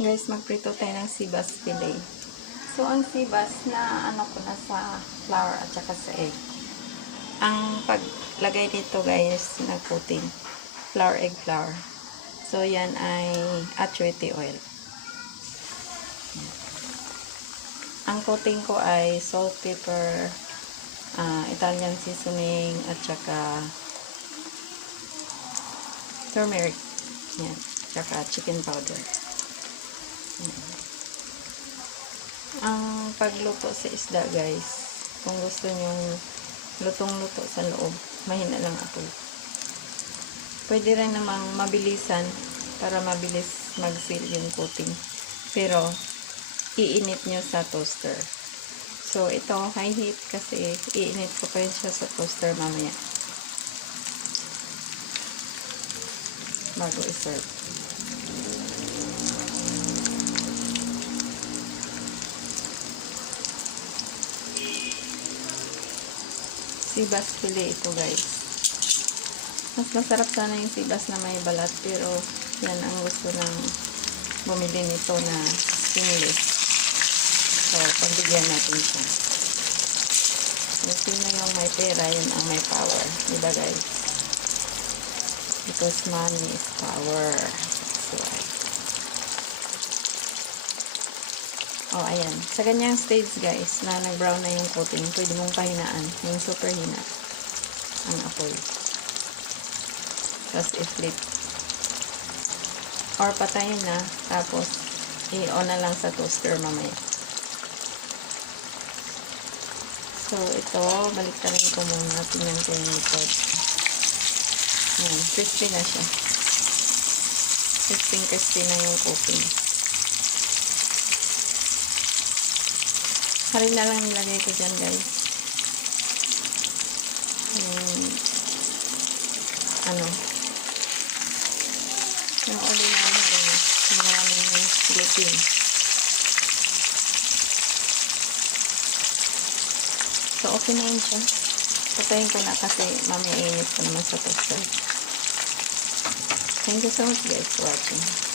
Guys, magprito tayo ng sibas fillet. So, ang sibas na ano ko na sa flour at saka sa egg. Ang paglagay dito guys, na coating. Flour, egg flour. So, yan ay achuete oil. Ang coating ko ay salt, pepper, Italian seasoning, at saka turmeric. Yan. Tsaka chicken powder. Ang pagluto sa isda guys, kung gusto nyong lutong-luto sa loob, mahina lang apoy. Pwede rin namang mabilisan para mabilis mag-seal yung coating. Pero, iinit nyo sa toaster. So, ito high heat kasi iinit ko pa yun siya sa toaster mamaya. Bago i-serve. Sibas fillet ito guys. Mas masarap sana yung sibas na may balat, pero yan ang gusto ng bumili nito na skinless. So, pagbigyan natin siya. Kung sino yung may pera, yun ang may power. Diba guys? Because money is power. That's why. Oh, ayan. Sa ganyang stage, guys, na nag-brown na yung coating, pwede mong pahinaan. Yung super hina. Ang apoy. Tapos, i-flip. Or patayin na. Tapos, i-on na lang sa toaster mamaya. So, ito, baliktarin ko muna. Tingnan ko yung likod. Ayan. Crispy na siya. Crispy na yung coating. Harin na lang nilagay ko dyan guys. Yung ordinary harin. Maraming gluten. So, okay na yun siya. Patayin ko na kasi mamaya init ko naman sa toaster. Thank you so much guys for watching.